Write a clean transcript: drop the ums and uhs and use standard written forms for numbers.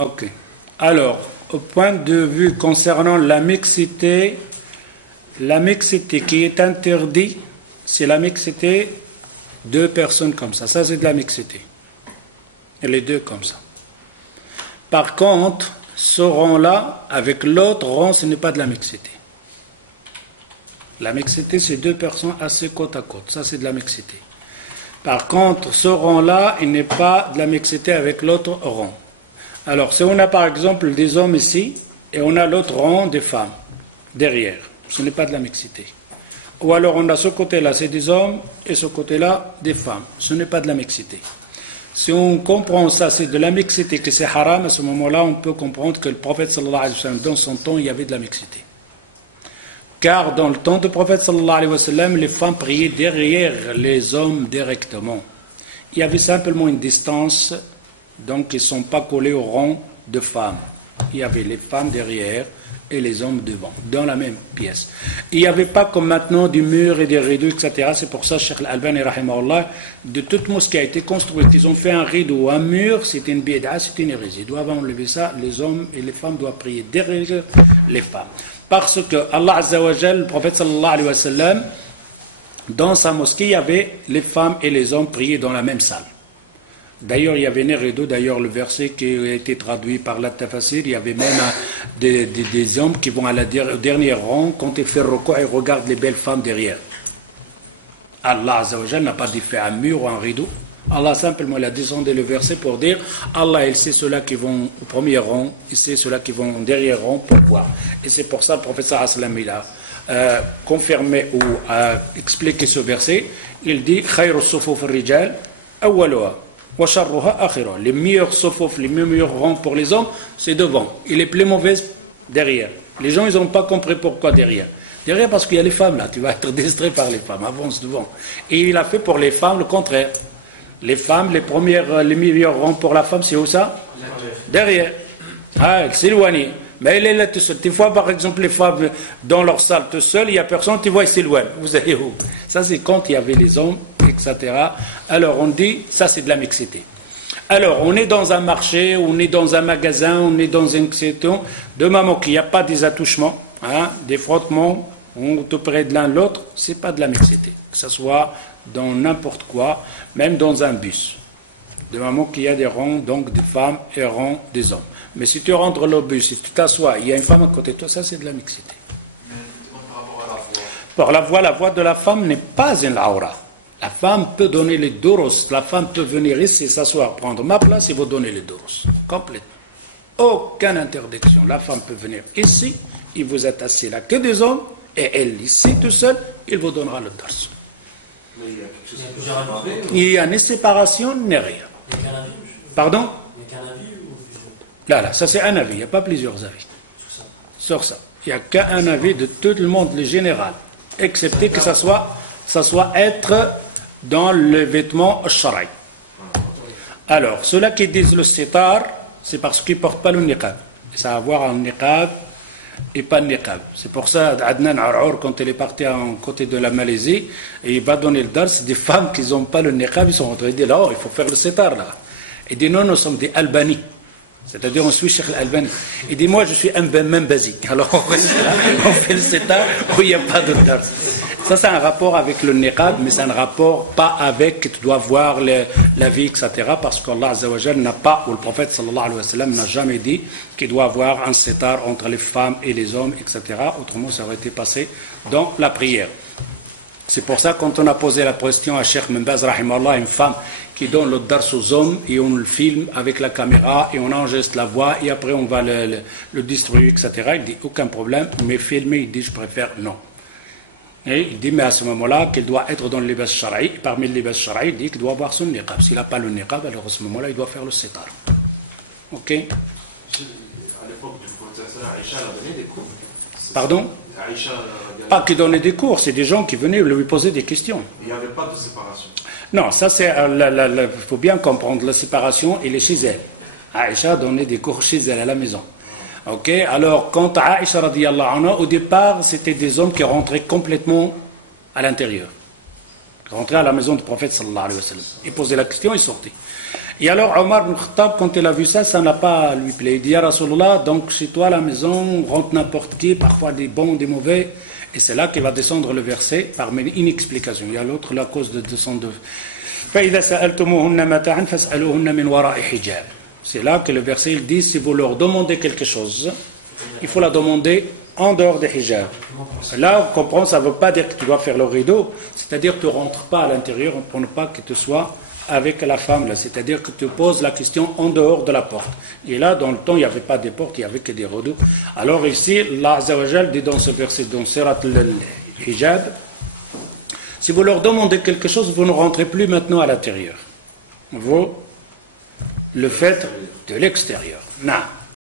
Ok. Alors, au point de vue concernant la mixité qui est interdite, c'est la mixité deux personnes comme ça. Ça, c'est de la mixité. Et les deux comme ça. Par contre, ce rang-là, avec l'autre rang, ce n'est pas de la mixité. La mixité, c'est deux personnes assez côte à côte. Ça, c'est de la mixité. Par contre, ce rang-là, il n'est pas de la mixité avec l'autre rang. Alors, si on a par exemple des hommes ici, et on a l'autre rang des femmes, derrière, ce n'est pas de la mixité. Ou alors on a ce côté-là, c'est des hommes, et ce côté-là, des femmes. Ce n'est pas de la mixité. Si on comprend ça, c'est de la mixité, que c'est haram, à ce moment-là, on peut comprendre que le prophète sallallahu alayhi wa sallam, dans son temps, il y avait de la mixité. Car dans le temps du prophète sallallahu alayhi wa sallam, les femmes priaient derrière les hommes directement. Il y avait simplement une distance, donc ils ne sont pas collés au rang de femmes. Il y avait les femmes derrière et les hommes devant, dans la même pièce. Il n'y avait pas comme maintenant du mur et des rideaux, etc. C'est pour ça, Cheikh Al-Albani, rahimahullah, de toute mosquée a été construite. Ils ont fait un rideau, un mur, c'était une bid'a, c'était une hérésie. Ils doivent enlever ça, les hommes et les femmes doivent prier derrière les femmes. Parce que Allah Azza wa Jal, le prophète sallallahu alayhi wa sallam, dans sa mosquée, il y avait les femmes et les hommes prier dans la même salle. D'ailleurs, il y avait un rideau, d'ailleurs le verset qui a été traduit par la Tafasir, il y avait même des hommes qui vont au dernier rang, quand ils font recours, ils regardent les belles femmes derrière. Allah Azza wa Jal n'a pas dit fait un mur ou un rideau. Allah simplement il a descendu le verset pour dire Allah il sait ceux-là qui vont au premier rang, il sait ceux-là qui vont au dernier rang pour voir. Et c'est pour ça que le prophète sallam il a confirmé ou a expliqué ce verset. Il dit khayru sufuf ar-rijal awwaluha wa sharruha akhiruha. Les meilleurs sufuf, les meilleurs rangs pour les hommes, c'est devant. Et les plus mauvaises derrière. Les gens ils n'ont pas compris pourquoi derrière. Derrière parce qu'il y a les femmes là, tu vas être distrait par les femmes, avance devant. Et il a fait pour les femmes le contraire. Les femmes, les meilleurs rangs pour la femme, c'est où ça? Derrière. Ah, elle s'éloigne. Mais elle est là tout seul. Des fois, par exemple, les femmes dans leur salle tout seules, il n'y a personne, tu vois, ils s'éloignent. Vous allez où? Ça, c'est quand il y avait les hommes, etc. Alors, on dit, ça, c'est de la mixité. Alors, on est dans un marché, on est dans un magasin, on est dans un section. De moment qu'il n'y a pas des attouchements, des frottements, on est près de l'un de l'autre, c'est pas de la mixité. Que ce soit dans n'importe quoi, même dans un bus. De moment qu'il y a des rangs, donc des femmes et rangs des hommes. Mais si tu rentres le bus, si tu t'assois, il y a une femme à côté de toi, ça c'est de la mixité. Par la voix de la femme n'est pas une aura. La femme peut donner les doros, la femme peut venir ici s'asseoir, prendre ma place et vous donner les doros. Complètement. Aucune interdiction. La femme peut venir ici, et vous êtes assis là que des hommes, et elle ici tout seul, il vous donnera le dors. Il y a une séparation, ni rien. Pardon? Là, ça c'est un avis, il n'y a pas plusieurs avis. Sur ça. Il n'y a qu'un avis de tout le monde, le général. Excepté que ça soit être dans le vêtement sharaï. Alors, ceux-là qui disent le sitar, c'est parce qu'ils ne portent pas le niqab. Ça a à voir un niqab et pas de niqab. C'est pour ça Adnan Ar'our, quand il est parti en côté de la Malaisie, et il va donner le dars, c'est des femmes qui n'ont pas le niqab, ils sont rentrés, ils disent là, il faut faire le sitar là. Il dit non, nous sommes des Albani. C'est-à-dire on suit Cheikh Al-Albani. Il dit moi je suis un même basique. Alors on fait le sitar où il n'y a pas de dars. Ça c'est un rapport avec le niqab, mais c'est un rapport pas avec que tu dois voir la vie, etc. Parce qu'Allah Azza wa Jal n'a pas, ou le prophète sallallahu alayhi wa sallam n'a jamais dit qu'il doit avoir un sitar entre les femmes et les hommes, etc. Autrement ça aurait été passé dans la prière. C'est pour ça quand on a posé la question à Cheikh Mbaz rahimahullah, une femme qui donne le dars aux hommes et on le filme avec la caméra et on enregistre la voix et après on va le distribuer, etc. Il dit aucun problème, mais filmer, il dit je préfère non. Et il dit, mais à ce moment-là, qu'il doit être dans le libas shara'i. Parmi le libas shara'i, il dit qu'il doit avoir son niqab. S'il n'a pas le niqab, alors à ce moment-là, il doit faire le sitar. Ok? À l'époque du prophète, Aïcha a donné des cours. Pardon? Pas qui donnait des cours, c'est des gens qui venaient lui poser des questions. Il n'y avait pas de séparation. Non, ça c'est, il faut bien comprendre, la séparation, elle est chez elle. Aïcha donnait des cours chez elle, à la maison. Ok, alors quant à Aïcha radiyallahu anha, au départ c'était des hommes qui rentraient complètement à l'intérieur, qui rentraient à la maison du prophète sallallahu alayhi wa sallam. Ils posaient la question, ils sortaient. Et alors Omar ibn Khattab, quand il a vu ça, ça n'a pas lui plu. Il dit, Ya Rasulallah, donc chez toi à la maison, rentre n'importe qui, parfois des bons, des mauvais. Et c'est là qu'il va descendre le verset par une explication. Il y a l'autre, la cause de descendre. فَإِذَا سَأَلْتُمُوهُنَّ مَتَاعًا فَاسْأَلُوهُنَّ مِنْ وَرَاءِ حِجَابٍ. C'est là que le verset il dit, si vous leur demandez quelque chose, il faut la demander en dehors des hijabs. Là, on comprend, ça ne veut pas dire que tu dois faire le rideau, c'est-à-dire que tu ne rentres pas à l'intérieur pour ne pas que tu sois avec la femme, là. C'est-à-dire que tu poses la question en dehors de la porte. Et là, dans le temps, il n'y avait pas de portes, il n'y avait que des rideaux. Alors ici, Allah Azza wa Jal dit dans ce verset, dans Surat al-Hijab, si vous leur demandez quelque chose, vous ne rentrez plus maintenant à l'intérieur. Vous le faites de l'extérieur. Non.